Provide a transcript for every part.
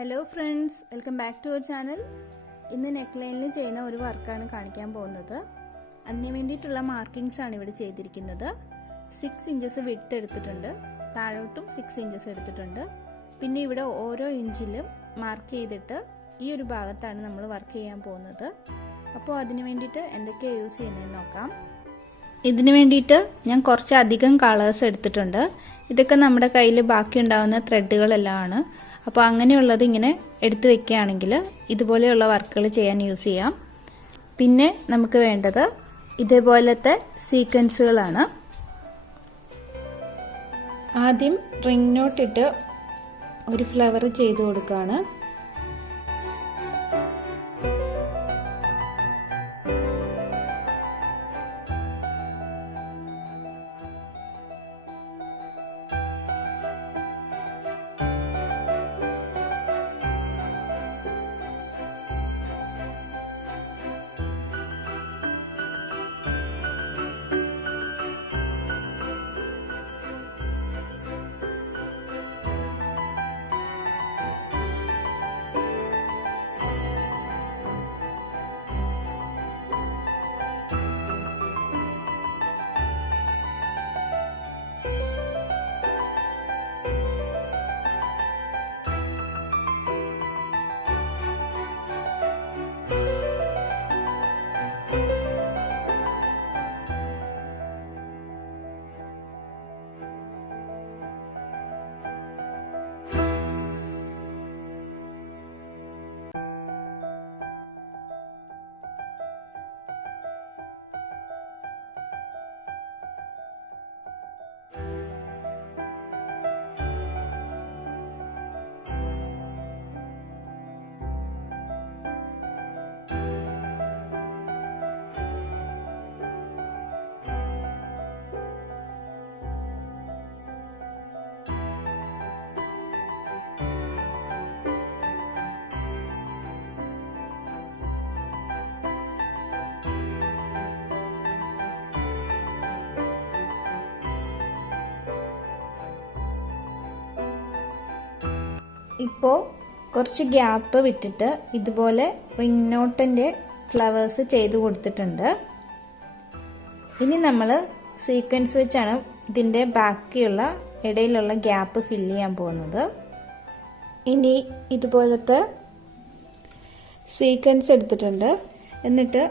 Hello friends, welcome back to our channel. ഇന്ന് നെക്ക്ലൈനിൽ ചെയ്യുന്ന ഒരു വർക്കാണ് കാണിക്കാൻ പോകുന്നത്. അതിന് വേണ്ടിയിട്ടുള്ള മാർക്കിങ്സ് ആണ് ഇവിടെ ചെയ്തിരിക്കുന്നത്. 6 ഇഞ്ചസ് വിഡ്ത്ത് എടുത്തിട്ടുണ്ട്, താഴോട്ടും 6 ഇഞ്ചസ് എടുത്തിട്ടുണ്ട്. പിന്നെ ഇവിടെ ഓരോ ഇഞ്ചിലും മാർക്ക് ചെയ്തിട്ട് ഈ ഒരു ഭാഗത്താണ് നമ്മൾ വർക്ക് ചെയ്യാൻ പോകുന്നത്. അപ്പോൾ അതിന് വേണ്ടിയിട്ട് എന്തൊക്കെയാണ് യൂസ് ചെയ്യുന്നതെന്ന് നോക്കാം. ഇതിന് വേണ്ടിയിട്ട് ഞാൻ കുറച്ച് അധികം കളേഴ്സ് എടുത്തിട്ടുണ്ട്. ഇതൊക്കെ നമ്മുടെ കയ്യിൽ ബാക്കി ഉണ്ടാകുന്ന ത്രെഡുകളെല്ലാം ആണ്. അപ്പോൾ അങ്ങനെയുള്ളത് ഇങ്ങനെ എടുത്തു വെക്കുകയാണെങ്കിൽ ഇതുപോലെയുള്ള വർക്കുകൾ ചെയ്യാൻ യൂസ് ചെയ്യാം. പിന്നെ നമുക്ക് വേണ്ടത് ഇതേപോലത്തെ സീക്വൻസുകളാണ്. ആദ്യം റിംഗ് നോട്ട് ഇട്ട് ഒരു ഫ്ലവർ ചെയ്തു കൊടുക്കുകയാണ്. ഇപ്പോൾ കുറച്ച് ഗ്യാപ്പ് വിട്ടിട്ട് ഇതുപോലെ റിംഗ് നോട്ടിൻ്റെ ഫ്ലവേഴ്സ് ചെയ്ത് കൊടുത്തിട്ടുണ്ട്. ഇനി നമ്മൾ സീക്വൻസ് വെച്ചാണ് ഇതിൻ്റെ ബാക്കിയുള്ള ഇടയിലുള്ള ഗ്യാപ്പ് ഫില്ല് ചെയ്യാൻ പോകുന്നത്. ഇനി ഇതുപോലത്തെ സീക്വൻസ് എടുത്തിട്ടുണ്ട്. എന്നിട്ട്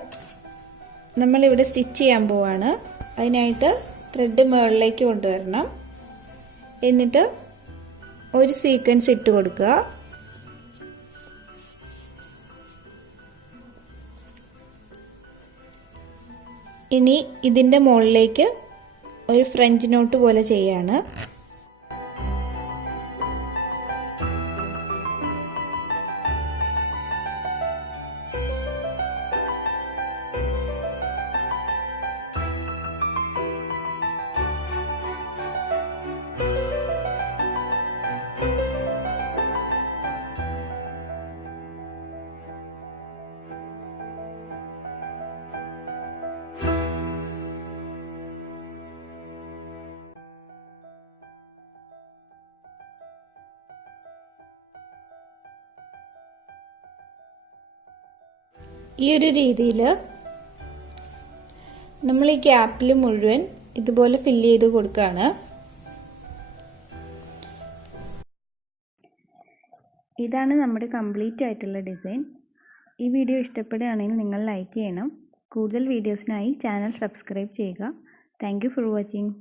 നമ്മളിവിടെ സ്റ്റിച്ച് ചെയ്യാൻ പോവാണ്. അതിനായിട്ട് ത്രെഡ് മുകളിലേക്ക് കൊണ്ടുവരണം. എന്നിട്ട് ഒരു സീക്വൻസ് ഇട്ട് കൊടുക്കുക. ഇനി ഇതിൻ്റെ മുകളിലേക്ക് ഒരു ഫ്രഞ്ച് നോട്ട് പോലെ ചെയ്യാണ്. ഈ ഒരു രീതിയിൽ നമ്മൾ ഈ ഗ്യാപ്പിൽ മുഴുവൻ ഇതുപോലെ ഫില്ല് ചെയ്ത് കൊടുക്കുകയാണ്. ഇതാണ് നമ്മുടെ കംപ്ലീറ്റ് ആയിട്ടുള്ള ഡിസൈൻ. ഈ വീഡിയോ ഇഷ്ടപ്പെടുകയാണെങ്കിൽ നിങ്ങൾ ലൈക്ക് ചെയ്യണം. കൂടുതൽ വീഡിയോസിനായി ചാനൽ സബ്സ്ക്രൈബ് ചെയ്യുക. Thank you for watching.